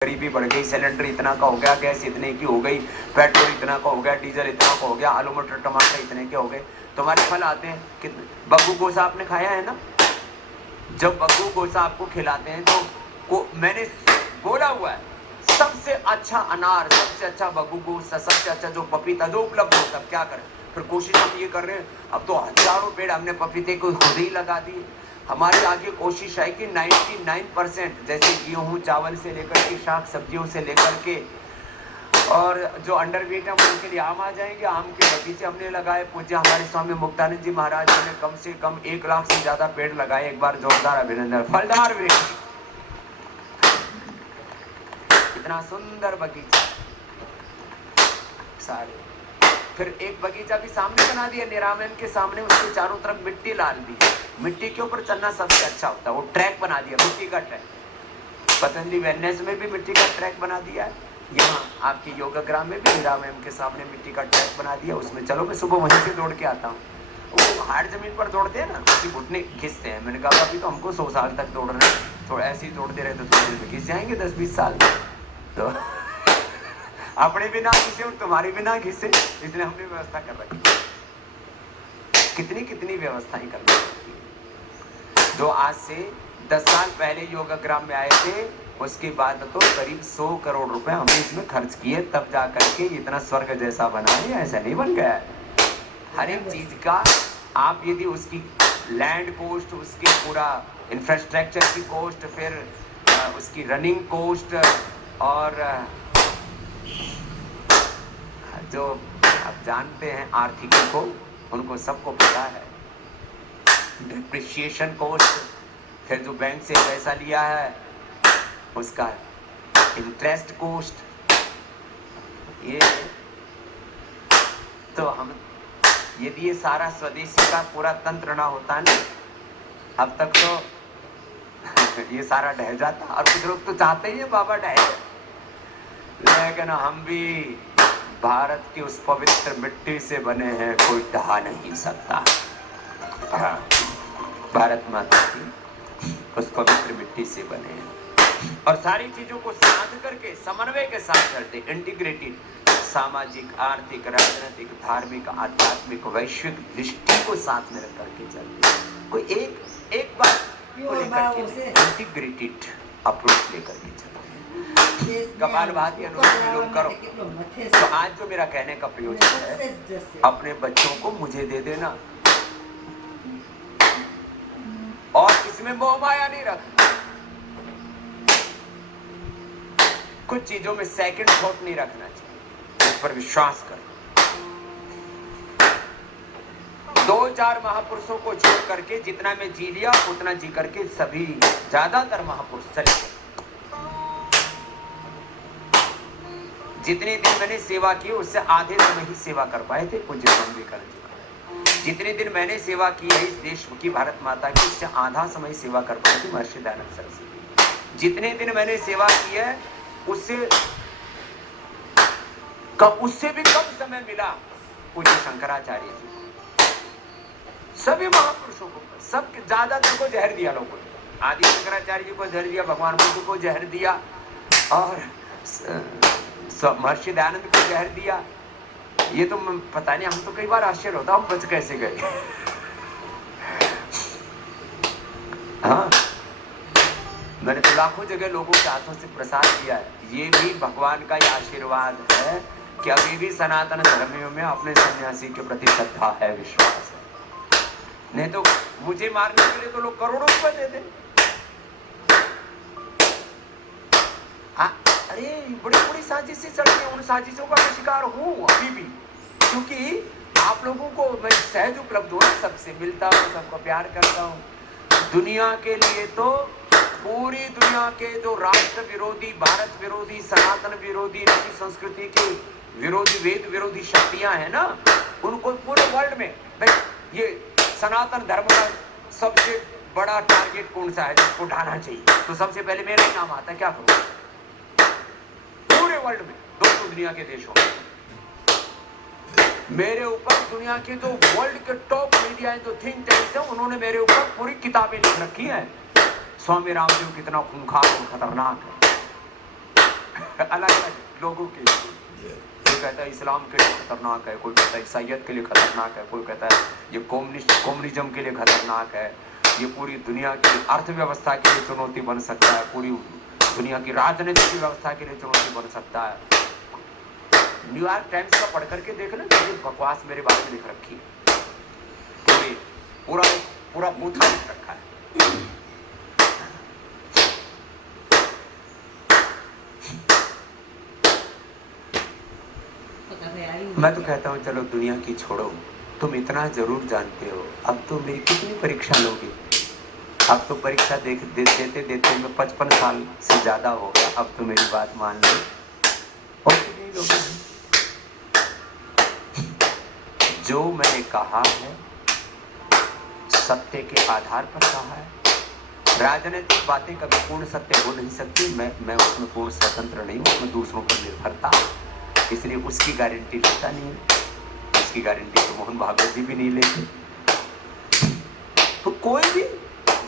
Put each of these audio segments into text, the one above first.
गरीबी बढ़ गई, सिलेंडर इतना का हो गया, गैस इतने की हो गई, पेट्रोल इतना का हो गया, डीजल इतना का हो गया, आलू मटर टमाटर इतने के हो गए। तुम्हारे फल आते हैं कितने? बग्गू गोसा आपने खाया है ना? जब बग्गू गोसा आपको खिलाते हैं तो मैंने बोला हुआ है सबसे अच्छा अनार, सबसे अच्छा बग्गू गोसा, सबसे अच्छा जो पपीता जो उपलब्ध होता है, क्या करें? फिर कोशिश हम ये कर रहे हैं, अब तो हजारों पेड़ हमने पपीते को खुद ही लगा दिए। हमारी आगे कोशिश है कि 99% जैसे गेहूँ चावल से लेकर के शाक सब्जियों से लेकर के और जो अंडरवेट है उनके लिए आम आ जाएंगे। आम के बगीचे हमने लगाए। पूज्य हमारे स्वामी मुक्तानंद जी महाराज ने कम से कम 1 लाख से ज्यादा पेड़ लगाए। एक बार जोरदार अभिनंदन। फलदार वृक्ष, इतना सुंदर बगीचा सारे। फिर एक बगीचा भी सामने बना दिया निरामयम के सामने, उसके चारों तरफ मिट्टी डाल दी। मिट्टी के ऊपर चलना सबसे अच्छा होता है, वो ट्रैक बना दिया, मिट्टी का ट्रैक। पतंजलि वेलनेस में भी मिट्टी का ट्रैक बना दिया है। यहाँ आपके योगाग्राम में भी निरामयम के सामने मिट्टी का ट्रैक बना दिया। उसमें चलो मैं सुबह वहीं से दौड़ के आता हूँ। वो हार्ड जमीन पर दौड़ते हैं ना, उसकी घुटने घिसते हैं। मैंने कहा अभी तो हमको 100 साल तक दौड़ रहे हैं, थोड़ा ऐसे ही दौड़ते रहे तो थोड़ी देर में घिस जाएंगे 10-20 साल। तो अपने बिना घिसे और तुम्हारे बिना घिसे, इसलिए हमने व्यवस्था कर रखी। कितनी कितनी व्यवस्थाएं करनी पड़ती है। जो आज से 10 साल पहले योगाग्राम में आए थे, उसके बाद तो करीब 100 करोड़ रुपए हमने इसमें खर्च किए, तब जा करके इतना स्वर्ग जैसा बना है। ऐसा नहीं बन गया है। हर एक चीज का आप यदि उसकी लैंड कोस्ट, उसके पूरा इंफ्रास्ट्रक्चर की कोस्ट, फिर उसकी रनिंग कोस्ट, और जो आप जानते हैं आर्थिकी को, उनको सबको पता है। डिप्रिशिएशन कोस्ट, फिर जो बैंक से पैसा लिया है उसका इंटरेस्ट कोस्ट, ये तो हम यदि ये सारा स्वदेशी का पूरा तंत्र ना होता ना, अब तक तो ये सारा ढह जाता। और कुछ लोग तो चाहते ही है बाबा ढहे, लेकिन हम भी भारत की उस पवित्र मिट्टी से बने हैं, कोई ढहा नहीं सकता। भारत माता की उस पवित्र मिट्टी से बने हैं और सारी चीजों को साध करके समन्वय के साथ चलते, इंटीग्रेटेड, सामाजिक, आर्थिक, राजनीतिक, धार्मिक, आध्यात्मिक, वैश्विक दृष्टि को साथ में रख करके चलते। कोई एक बात को लेकर के इंटीग्रेटेड अप्रोच लेकर के चलते। कपाल भाती अनुलोम करो। तो आज जो मेरा कहने का प्रयोजन है, अपने बच्चों को मुझे दे देना और इसमें मोह माया नहीं रखना। कुछ चीजों में सेकंड थॉट नहीं रखना चाहिए, उस पर विश्वास करो। 2-4 महापुरुषों को छोड़ करके जितना मैं जी लिया उतना जी करके सभी ज्यादातर महापुरुष चले गए। जितने दिन मैंने सेवा की उससे आधे समय ही सेवा कर पाए थे पूज्य स्वामी विवेकानंद जी। जितने दिन मैंने सेवा की है इस देश की भारत माता की, उससे आधा समय सेवा कर पाए थे महर्षि दयानंद सरस्वती। जितने दिन मैंने सेवा की है उससे भी कम समय मिला पूज्य शंकराचार्य जी को। सभी महापुरुषों को, सब ज्यादातर को जहर दिया लोगों ने। आदि शंकराचार्य जी को जहर दिया, भगवान बुद्ध को जहर दिया, और महर्षि दयानंद को जहर दिया। ये तो पता नहीं, हम तो कई बार आश्चर्य होता हम बच कैसे गए। हाँ, मैंने तो लाखों जगह लोगों के हाथों से प्रसाद किया है। ये भी भगवान का ही आशीर्वाद है कि अभी भी सनातन धर्मियों में अपने सन्यासी के प्रति श्रद्धा है, विश्वास है। नहीं तो मुझे मारने के लिए तो लोग करोड़ों रुपए दे दें। अरे बड़ी बड़ी साजिशें चल रही हैं, उन साजिशों का मैं शिकार हूँ अभी भी, क्योंकि आप लोगों को मैं सहज उपलब्ध हूँ, सबसे मिलता हूँ, सबको प्यार करता हूँ। दुनिया के लिए तो पूरी दुनिया के जो राष्ट्र विरोधी, भारत विरोधी, सनातन विरोधी, ऋषि संस्कृति के विरोधी, वेद विरोधी शक्तियां हैं ना, उनको पूरे वर्ल्ड में भाई ये सनातन धर्म का सबसे बड़ा टारगेट कौन सा है जिसको ढाना चाहिए, तो सबसे पहले मेरा ही नाम आता है। क्या करूँ पूरे वर्ल्ड में 200 दुनिया के देशों में मेरे ऊपर दुनिया के जो वर्ल्ड के टॉप मीडिया है, जो थिंक टैंक्स हैं, उन्होंने मेरे ऊपर पूरी किताबें लिख रखी हैं। स्वामी रामदेव कितना खूंखार और खतरनाक है। अलग अलग लोगों के लिए। कोई कहता है इस्लाम के लिए खतरनाक है, कोई कहता है ईसाइयत के लिए खतरनाक है, कोई कहता है ये कम्युनिज्म के लिए खतरनाक है, ये पूरी दुनिया की अर्थव्यवस्था के लिए चुनौती बन सकता है, पूरी दुनिया की राजनीतिक व्यवस्था के लिए चुनौती बन सकता है। न्यूयॉर्क टाइम्स का पढ़ करके देख लो, ये बकवास मेरे बारे में लिख रखी है, पूरा पूरा बूथा लिख रखा है। मैं तो कहता हूँ चलो दुनिया की छोड़ो, तुम इतना जरूर जानते हो, अब तो मेरी कितनी परीक्षा लोगे? अब तो परीक्षा देते देते मैं 55 साल से ज्यादा हो गया, अब तो मेरी बात मान लो। और नहीं लोगे? जो मैंने कहा है सत्य के आधार पर कहा है। राजनीतिक बातें कभी पूर्ण सत्य हो नहीं सकती, मैं उसमें पूर्ण स्वतंत्र नहीं हूँ, उसमें दूसरों पर निर्भरता, इसलिए उसकी गारंटी लेता नहीं है। उसकी गारंटी तो मोहन भागवत जी भी नहीं लेते। तो कोई भी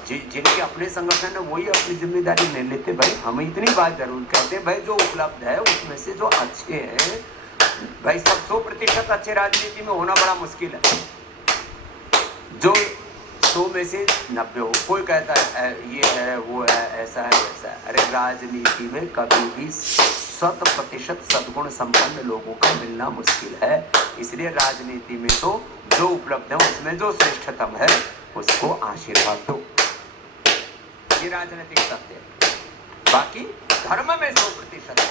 जिनके अपने संगठन है वही अपनी जिम्मेदारी नहीं लेते। भाई हम इतनी बात जरूर कहते हैं, भाई जो उपलब्ध है उसमें से जो अच्छे हैं, भाई सब 100% अच्छे राजनीति में होना बड़ा मुश्किल है। जो 100 में से 90 हो, कोई कहता है ये है वो है ऐसा है वैसा है। अरे राजनीति में कभी भी 100% सद्गुण संपन्न लोगों का मिलना मुश्किल है, इसलिए राजनीति में तो जो उपलब्ध है उसमें जो श्रेष्ठतम है उसको आशीर्वाद दो, ये राजनीतिक सत्य है। बाकी धर्म में 100% है।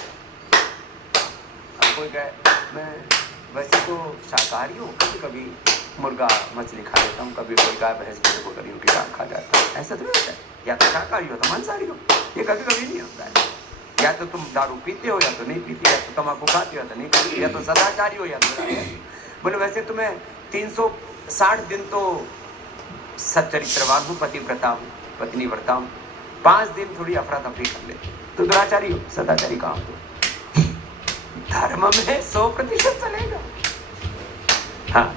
अब कोई कहे मैं वैसे तो शाकाहारी हूँ, कभी कभी मुर्गा मछली खा लेता हूँ, कभी कोई गाय भैंस मेरे को कभी उनकी खा जाता है, ऐसा तो नहीं होता है। या तो शाकाहारी हो तो मांसाहारी हो, ये कभी कभी नहीं होता है। या तो तुम दारू पीते हो या तो नहीं पीते, या तो तम्बाकू खाते हो या तो नहीं खाते, या तो सदाचारी हो या तो बोले वैसे तो मैं 360 दिन तो सच्चरित्रवान हूँ, पतिव्रता हूँ, पत्नी व्रता हूँ, 5 दिन थोड़ी अफरा तफरी कर ले तो दुराचारी हो, सदाचारी काम तो धर्म में 100% चलेगा। हाँ,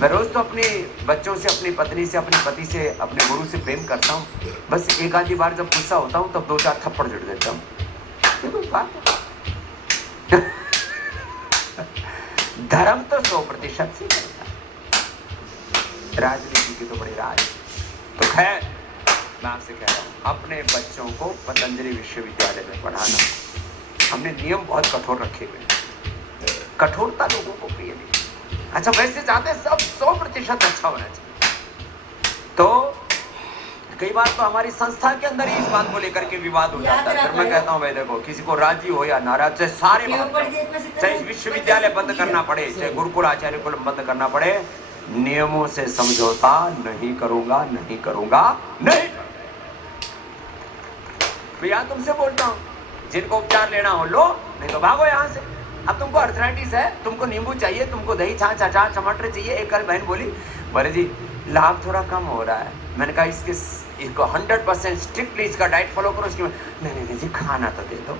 मैं रोज तो अपने बच्चों से, अपनी पत्नी से, अपने पति से, अपने गुरु से प्रेम करता हूँ, बस एक आधी बार जब गुस्सा होता हूँ तब 2-4 थप्पड़ जुड़ देता हूँ, ये कोई बात है? धर्म तो 100% से करता है, राजनीति की तो बड़ी राज। तो खैर मैं आपसे कह रहा हूँ अपने बच्चों को पतंजलि विश्वविद्यालय में पढ़ाना, हमने नियम बहुत कठोर रखे हुए, कठोरता लोगों को प्रिय नहीं। अच्छा वैसे चाहते सब 100% अच्छा होना चाहिए, तो कई बार तो हमारी संस्था के अंदर ही इस बात को लेकर के विवाद हो जाता है। फिर मैं कहता हूँ भाई देखो, किसी को राजी हो या नाराज, चाहे सारे चाहे विश्वविद्यालय बंद करना पड़े, चाहे गुरुकुल आचार्य कुल बंद करना पड़े, नियमों से समझौता नहीं करूंगा, नहीं करूंगा, नहीं। भैया तुमसे बोलता हूँ, जिनको उपचार लेना हो लो, नहीं तो भागो यहाँ से। अब तुमको अर्थराइटिस है, तुमको नींबू चाहिए, तुमको दही छाछ अचार टमाटर चाहिए। एक कल बहन बोली, बोले जी लाभ थोड़ा कम हो रहा है। मैंने कहा इसको 100% स्ट्रिक्टली इसका डाइट फॉलो करो। उसकी नहीं जी खाना तो दे दो।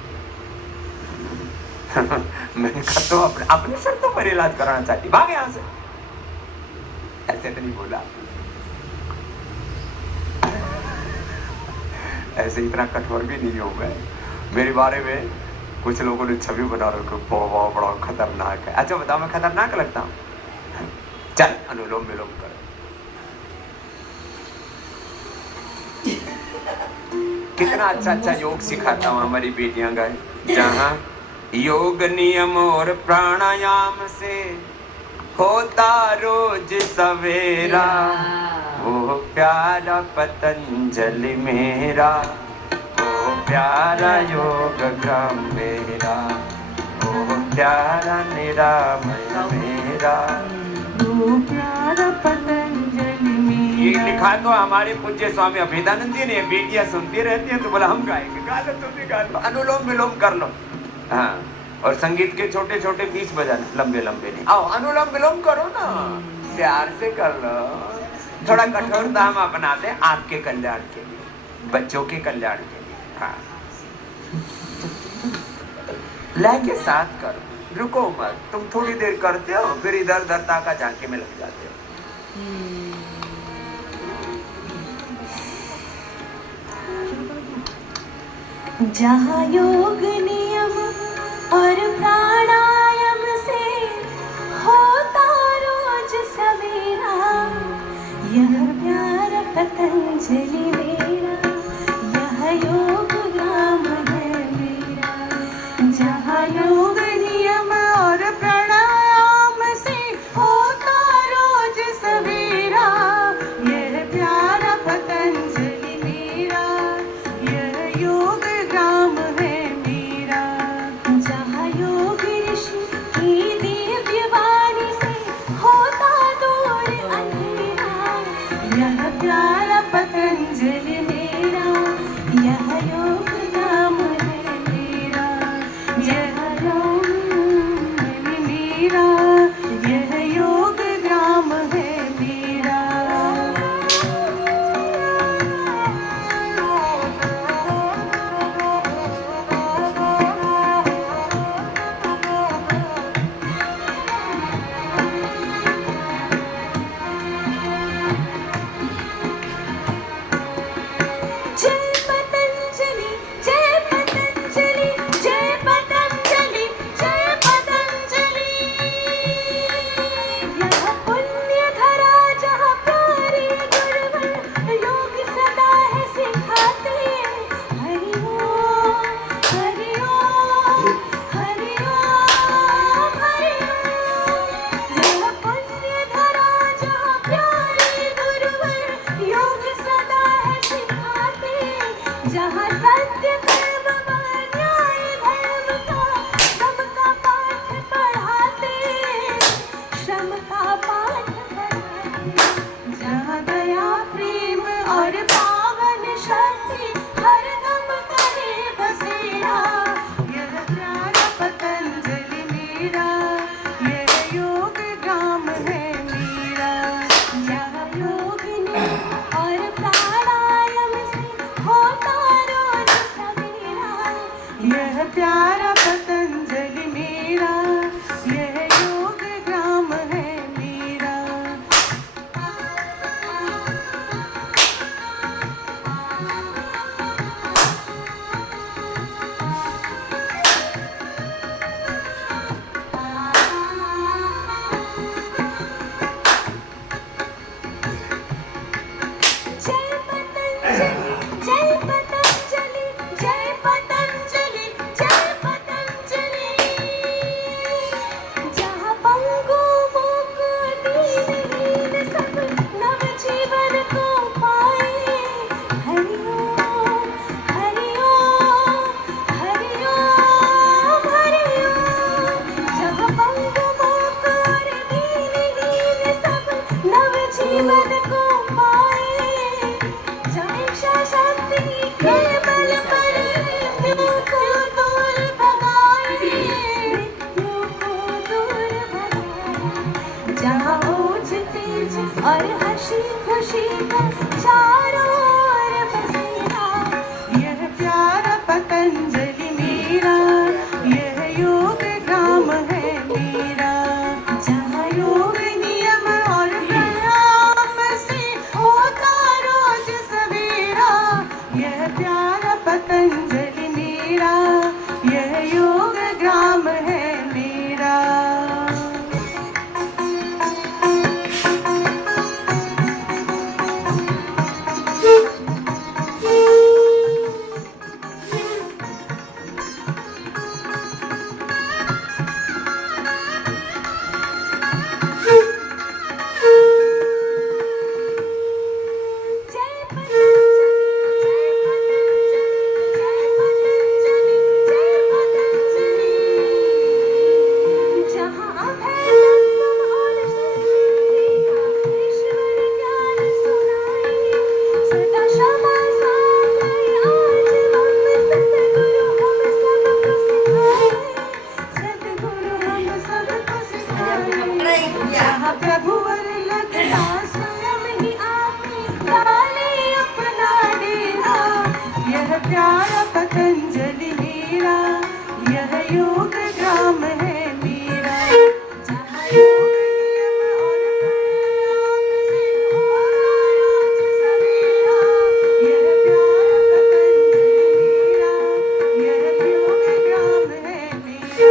मैंने कहा तो अपने शर्तों पर इलाज कराना चाहती, भाग यहाँ से। ऐसे तो नहीं बोला, ऐसे इतना कठोर भी नहीं हूँ मैं। मेरे बारे में कुछ लोगों ने छवि बना रखी, बहुत बड़ा खतरनाक है। अच्छा बताओ मैं खतरनाक लगता हूँ? चल अनुलोम विलोम कर। कितना अच्छा अच्छा योग सिखाता हूँ, हमारी बेटियां गाए। जहाँ योग नियम और प्राणायाम से होता रोज सवेरा, वो प्यारा पतंजलि मेरा, वो प्यारा योग ग्राम मेरा, वो प्यारा निरामय मेरा, वो प्यारा पतंजलि मेरा। ये लिखा तो हमारे पूज्य स्वामी अभेदानंद जी ने। बेटियां सुनती रहती हैं तो बोला हम गाएंगे, गा लो तुम भी गा लो, अनुलोम विलोम कर लो। हाँ, और संगीत के छोटे छोटे पीस बजाना, लंबे लंबे नहीं। आओ अनुलोम विलोम करो ना, प्यार से कर लो। थोड़ा कठोरता हम अपना दें आपके कल्याण के लिए, बच्चों के कल्याण के लिए। हाँ, लय के साथ करो, रुको मत। तुम थोड़ी देर करते हो फिर इधर उधर ताका झांके में लग जाते हो। जहाँ योग नियम पतंजलि मेरा, यह योग ग्राम है मेरा। जहाँ योग नियम और प्राणायाम से होता रोज सवेरा, यह प्यारा पतंजलि मेरा, यह योग ग्राम है मेरा। जय पतंजलि, जय पतंजलि, जहाँ अभय संगम और शक्ति का ईश्वर ज्ञान सुनाए। सदा क्षमा सागर आज हम सतगुरु हम सबको सिखाए, सतगुरु हम सबको सिखाए। जहाँ प्रभु वर लगता स्वयं ही आपने डाले अपना डेरा, यह प्यारा पतंजलि मेरा, यह योग ग्राम है मेरा। जहाँ योग नियम और प्राणायाम से होता रोज सवेरा, यह प्यारा पतंजलि मेरा, यह योग ग्राम है मेरा।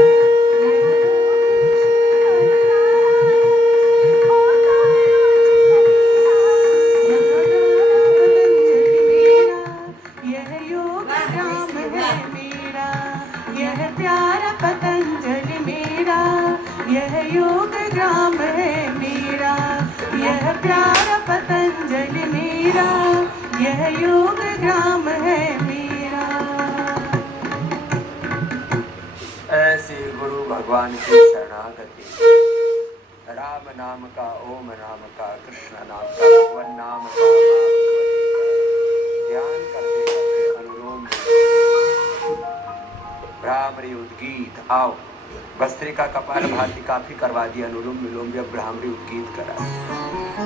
यह योग ग्राम है मेरा, यह प्यारा पतंजलि मेरा, यह योग ग्राम है मेरा। यह प्यारा पतंजलि मेरा, यह योग ग्राम है मेरा। ऐसे गुरु भगवान की शरणागति, राम नाम का, ओम नाम का, कृष्ण नाम का, भगवान नाम का, ध्यान करते करते अनुलोम भ्रामरी उद्गीत। आओ भस्त्रिका कपाल भाती काफी करवा दी, अनुलोम विलोम भी अब भ्रामरी उद्गीत करा।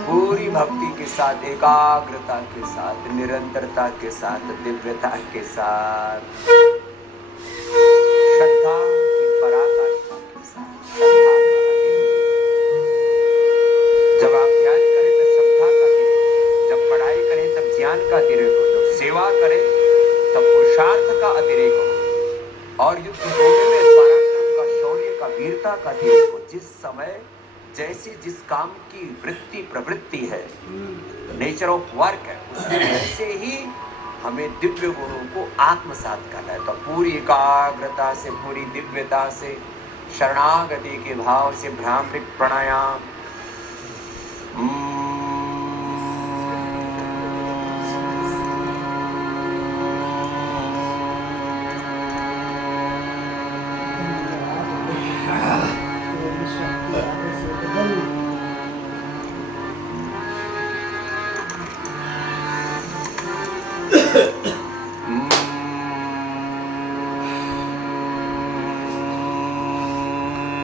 पूरी भक्ति के साथ, एकाग्रता के साथ, निरंतरता के साथ, दिव्यता के साथ, श्रद्धा की पराकाष्ठा के साथ, श्रद्धा का अतिरेक। जब आप ध्यान करें तो श्रद्धा का अतिरेक, जब पढ़ाई करें तब ज्ञान का अतिरेक हो, जब सेवा करें तब पुरुषार्थ का अतिरेक हो, और युद्ध भूमि में पराक्रम का, शौर्य का, वीरता का अतिरेक हो। जिस समय जैसी जिस काम की वृत्ति प्रवृत्ति है, नेचर ऑफ वर्क है, उसमें वैसे ही हमें दिव्य गुणों को आत्मसात करना है। तो पूरी एकाग्रता से, पूरी दिव्यता से, शरणागति के भाव से भ्रामरी प्राणायाम